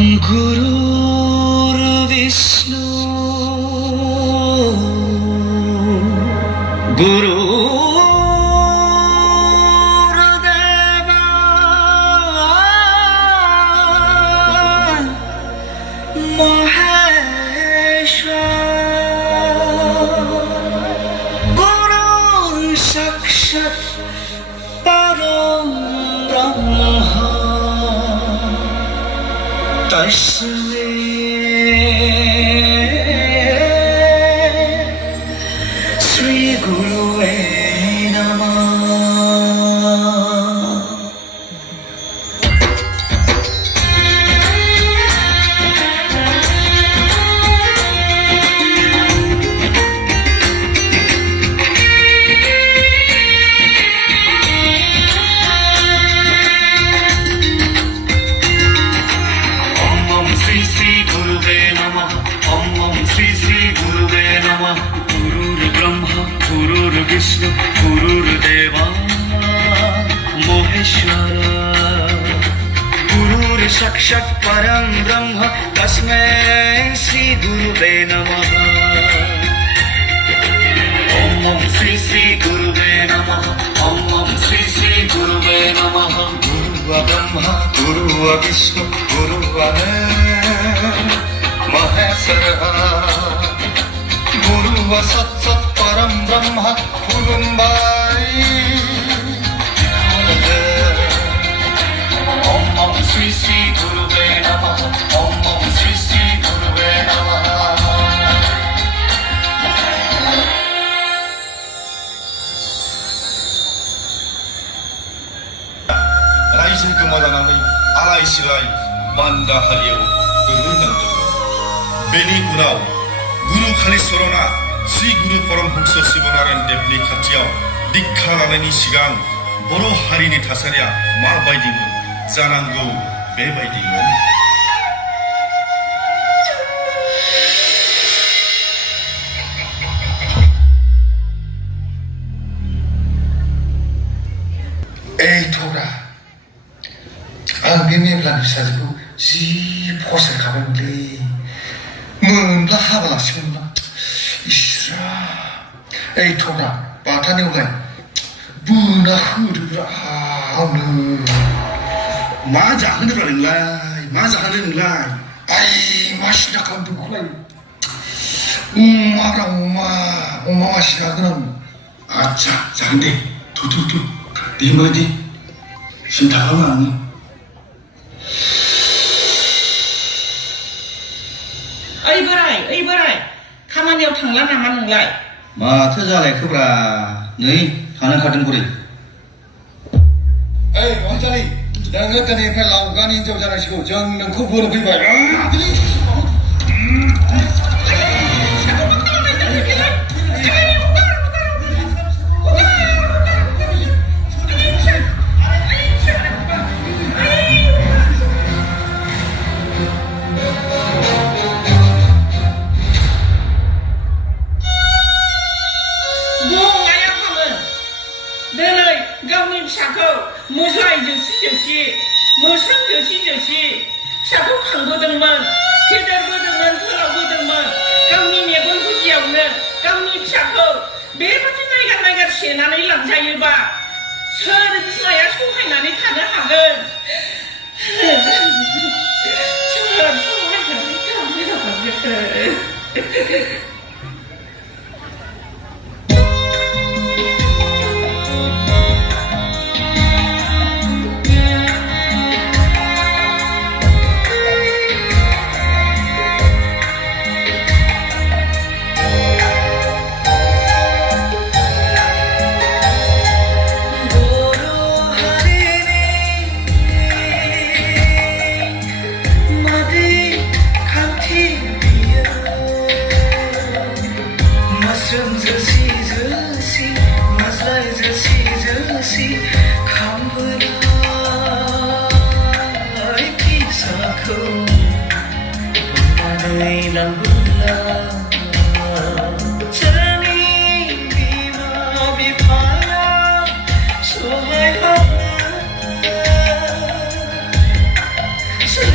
Guru Vishnu, Guru Deva, Maheshwar, Guru Sakshat Param Brahma. तस्मै श्री गुरुवे नमः। Vishnu, Gurudeva, Maheshwara, Guru Sakshat Param Brahma, Tasmai Shri Guruve Namah. Om Shri Shri Guruve Namah. Om Shri Shri Guruve Namah. Guru Brahma, Guru Vishnu, Guru Maheshwara, Guru Sat Sat Param Brahma. Om Shri Shri Guruve Namah. Om Shri Shri Guruve Namah. 라이신 그마다나의 아라이시라이 만다하리오 그른난도 베니 구라우 구루 칼리소로나 Sri Guru Paramhansa Sivanarayan Devni Khatiyao Dikkhalaनायनि सिगां बर' हारिनि थासारिया माबायदिमोन जानांगौ बेबायदिमोन। Ey Tora, आं बे मेब्लानि फिसाजोखौ जि फसायखाबायमोनलै, मोनब्ला हाबा लासिगोनब्ला। इसरा, ey Tora, बाथानियावलाय बोना होदोब्रा आंनो। मा जाहोनोब्रा नोंलाय, मा जाहोनो नोंलाय? आइ मा सिन्था खालामदों बेखौलाय? अमाब्रा अमा मासे जागोन आं। आच्छा जागोन दे, थु दे होनबालाय दे, सिन्था खालामनाङा नोङो। ओइ बोराय खामानियाव थांला नामा नोंलाय? माथो जालायखोब्रा, नै थानो ओंखारदों बुरै। ओइ रंजालि, नोङो दिनैनिफ्राय लावगानि हिनजाव जानांसिगौ, जों नोंखौ बोर फैबाय। गावनि फिसाखौ मोजाय जोसि मोस्रोम जोसि फिसाखौ खांबोदोंमोन, फेदेरबोदोंमोन, फोलावबोदोंमन। गावनि मेगन गुदियावनो गावनि फिसाखौ बेबादि नायगार सेनानै लांजायोबा सोर बिमाया सहायनानै थानो हागोन? सोर सहायनानै थानो हागोन? So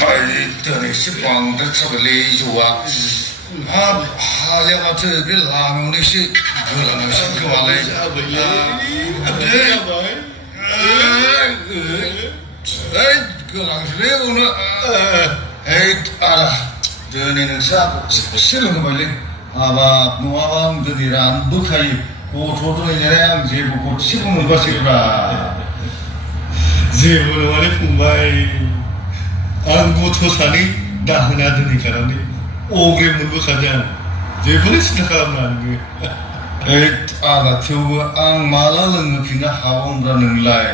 아이 떠니 시방들 저들이 좋아 하려가 저기 라면이 그러는 시 그만해 에이 그랑시래 오늘 에이 알아 너네는 사고 싫은 거 말래 아바 노아방들이란 못하이 고 조던이랑 제부 고 치고는 것이라 제부는 말해 풍바이 안고토산이 나하나 드니까라니 오그레 문고 가자 제부는 시작하면 에이 아가 태우고 앙 말하는 그냥 하원라는 라이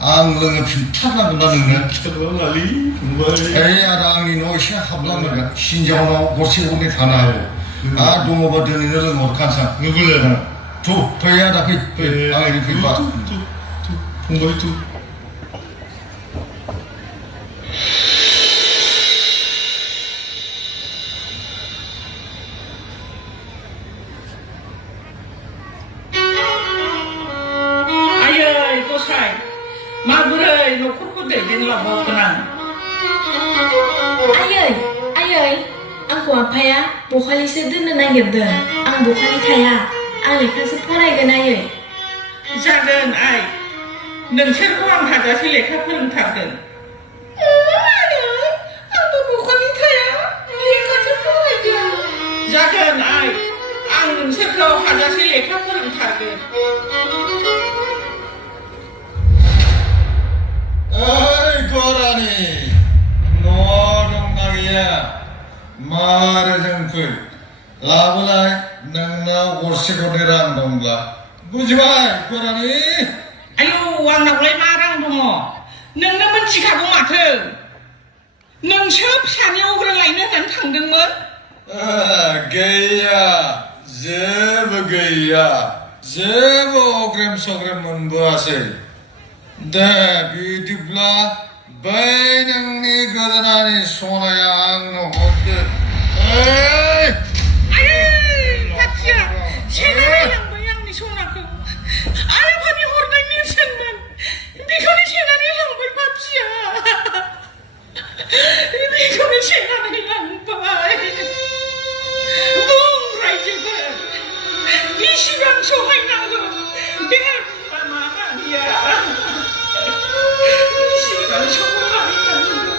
앙는 그 타나보다는 저러라리 풍바이 에이 아랑이 노시 합라면 신정으로 고치고니 다나요 아 동어버드니 너는 못 간사 누구래 두 더야다 그 아이 그 봐. 풍바이 두 아유 이거 사이 마부를 놓고 대들라고 그냥 Ayơi, aku apa ya? Bukhali sedun nagirdun. Ang bukhali kaya. Ang lekası paraygan ayơi. 자든 아이 능체로 한 하자시 레카 푸른타든 아도 목걸이 타야 레카지 푸르죠 자든 아이 앙 능체로 하자시 레카 푸른타든 에이 거라니 노동나기야 말을 그 라블라이 능나 오시고리란 동가 무지마 거라니 아유 왕나올래 마랑 동어 능는 문치가고 마트 능첩 산이 오그라라이는 난 당등문 게야 제브 오그램 소그램은 뭐하세 네 비디블라 바이능니 거드나니 소나야 앙노 호드 에이 아유 박지야 세상에 양보양니 소나고 알바니 호르다니 생만 비거니 세상에 양보이 박지야 비거니 세상에 양보이 뭉라이즈가 이 시간 소화이 나고 내가 마마리야 이 시간 소화이 나고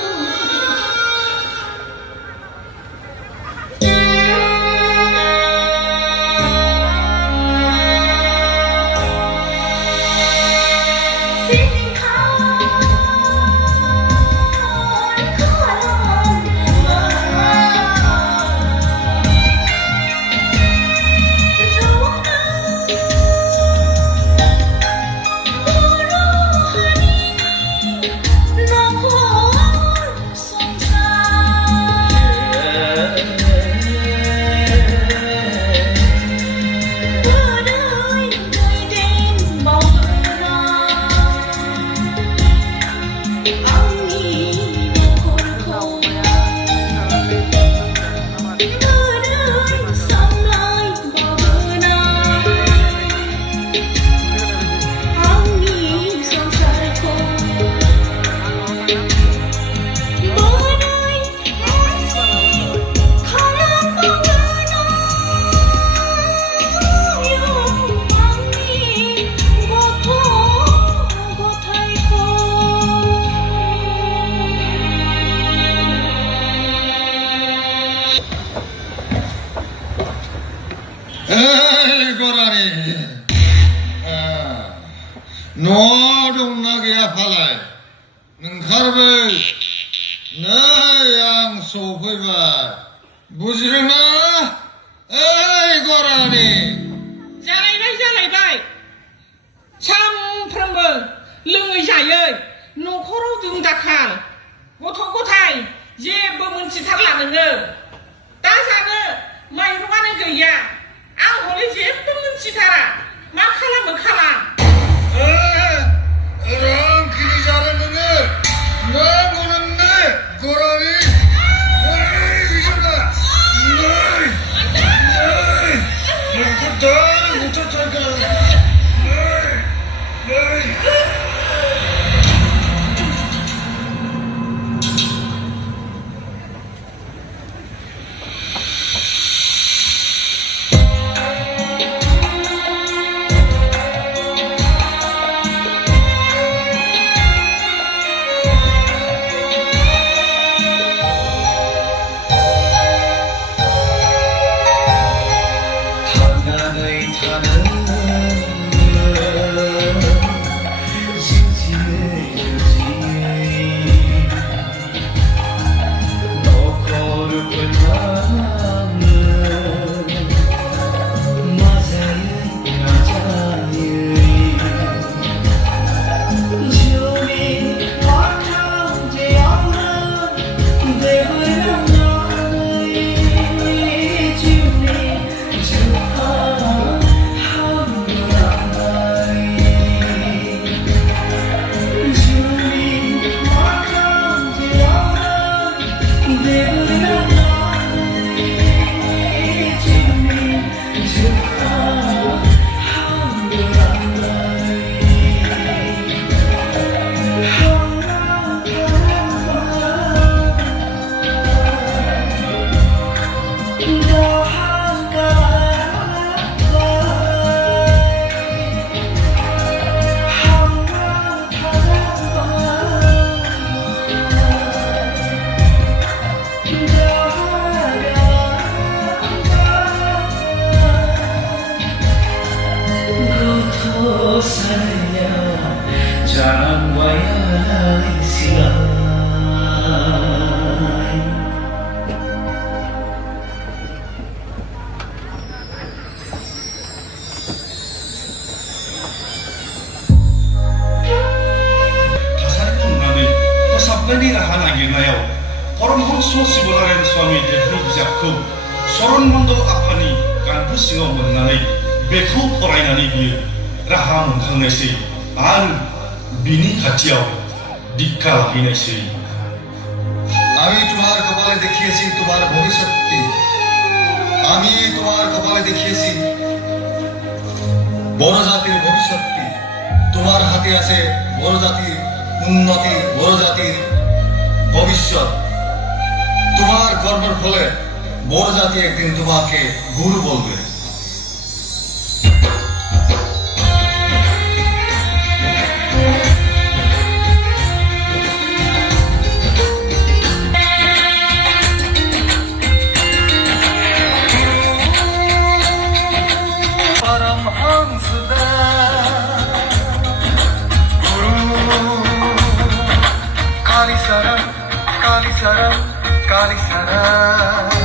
에이 거라니 노동나기야 팔라이 능카르벨 나양 소회바 무지르나 에이 거라니 जालायबाय सामफ्रोमबो लोङै जायै न'खराव जों दाखाल गथ' गथाय जेबो मोनथिथारला नोङो दा जानो माइरंआनो गैया आं हले जेबो मोनथिथारा मा खालामो खालाम 랑키리 자르는데 나 보는데 거라니 에이 이거다 에이 이거다 못하잖아 에이 फोथायनायनि राहा नागिरनायाव परमहंस शिवनारायण स्वामी देबनि बिजाबखौ चरण आफानि गांफो सिङाव मोननानै बेखौ फरायनानै बियो राहा मोनखांनायसै आरो बिनि खाथियाव दीक्षा लाहैनायसै। আমি তোমার কপালে দেখিয়েছি তোমার ভবিষ্যৎটি, আমি তোমার কপালে দেখিয়েছি বড় জাতির ভবিষ্যৎটি। তোমার হাতে আছে বড় জাতির উন্নতি, বড় জাতির ভবিষ্যৎ। তোমার কর্মের ফলে বড় জাতি একদিন তোমাকে গুরু বলবে। परमहंस गुरु काली शरण काली शरण काली शरण